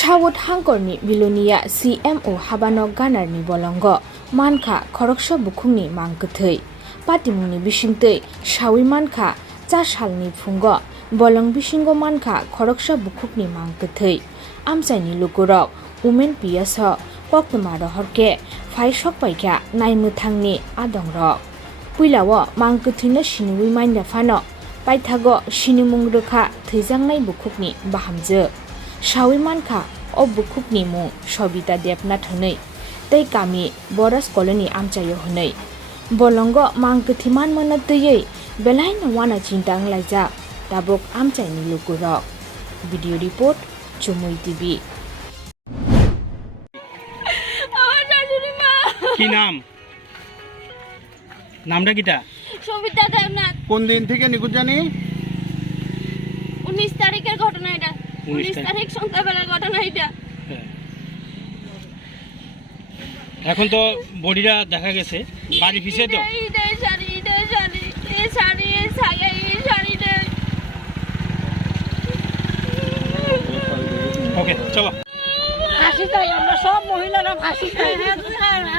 Shawut Hangkorni Belonia CMO Habanok Ganarni Bolongo Mankha Khoroksa Bukhukni Mangkwthwi Patimungni Bisingtwi Shawi Mankha Chasalni Phungo Bolong Bisingu Mankha Khoroksa Bukhukni Mangkwthwi Amchaini Lukurok Women PSO Koktuma Rohorke Phai Sokpaikha Naimwthangni Adongrok Puilao Mangkwthwino Sinui Mainda Phano Paithago Sinimung Rokha Thwijangnai Bukhukni Bahamjo Shawi Mankha o Bukhukni mung Sobita Debnath honai tei kami Boras Colony amchayo honai Bolongo Mangkwthwi manmano tei belai no wana chintang laija tabok amchaini lukurok video report Chumui TV কি নাম নামটা কিটা সবিতা দেবনাথ কোন দিন থেকে নিখোঁজ জানি 19 তারিখের ঘটনা এটা 19 তারিখ সন্ধ্যাবেলার ঘটনা এটা এখন তো বডিটা দেখা গেছে বাড়ি ফিসে তো এই শাড়ি এই সাগে এই শাড়িটা ওকে চলো ফাঁসি চাই আমরা সব মহিলারা ফাঁসি চাই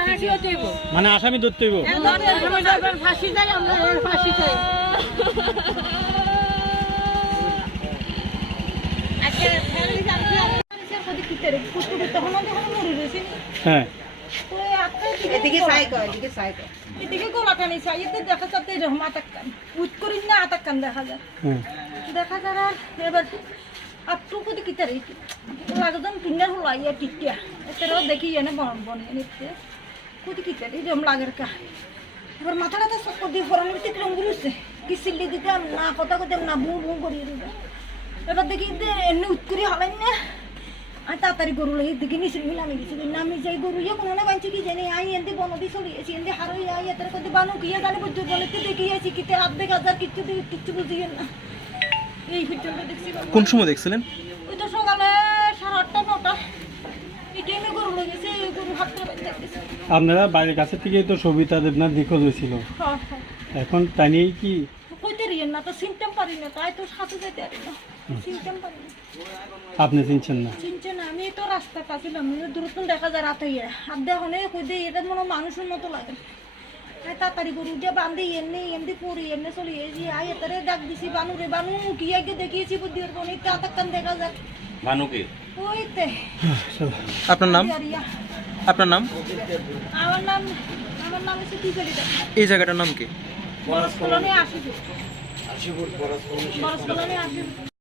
ফাঁসিও দেব মানে আসামি ধরতে হইব ফাঁসি চাই আমরা ফাঁসি চাই হ্যাঁ এদিকে গলাটানি চাই এতে দেখা যাচ্ছে এরকম আটাক্কান উঠ করি না আটাক্কান দেখা যায় দেখা যায় আর এবার আটটুকু দেখি তার লাগজন পিন্নার হলো ইয়া টিকিয়া এটাও দেখি এনে বনে নিচ্ছে কুদি কিতার এরকম লাগের কা এবার মাথাটা তো চক্কর দিয়ে ফরানোর ঠিক রঙ গুলোছে কি সিল্লি দিতাম না কথা কইতাম না বুঁ বুঁ করিয়ে দিতাম এবার দেখি এমনি উৎকরি হলেন না আর তাড়াতাড়ি গরু লাগে দেখি নিচে নামে গেছি নামি যাই গরু ইয়ে কোনো না বাঁচি কি জানি আই এনতে বনদি চলিয়েছি এনতে হারই আই এটার কথা বানু কি জানি বুঝতে বলেতে দেখিয়েছি কিতে হাত দেখা যার কিচ্ছু বুঝিয়ে না এই ভিডিওটা দেখছি কোন সময় দেখছিলেন ওই তো সকালে 8:30 9টা এই টাইমে গরু লেগেছে গরু হাত ধরে দেখতেছি আপনারা বাড়ির কাছে থেকে তো সবিতা দেবনাথ নিখোঁজ হয়েছিল এখন তাই নিয়ে কি কইতে রিয়েন না তো সিমটম পারি না তাই তো সাথে যেতে পারি না সিমটম পারি না আপনি চিনছেন না চিনছেন না আমি তো রাস্তা পাচ্ছিলাম দূরত্ব দেখা যায় রাতে আর দেখো না কই দিয়ে এটা মনে মানুষের মতো লাগে তাড়াতাড়ি গরু দিয়ে বান্ধি এমনি পড়ি এমনি চলি এসি আই এটারে ডাক দিছি বানুরে বানু কি আগে দেখিয়েছি বুদ্ধি ওর বোন তাতাক্কান দেখা যায় বানুকে ওইতে আপনার নাম আমার নাম হচ্ছে টিকারি এই জায়গাটার নাম কি বরস কলোনি আসিব বরস কলোনি আসিব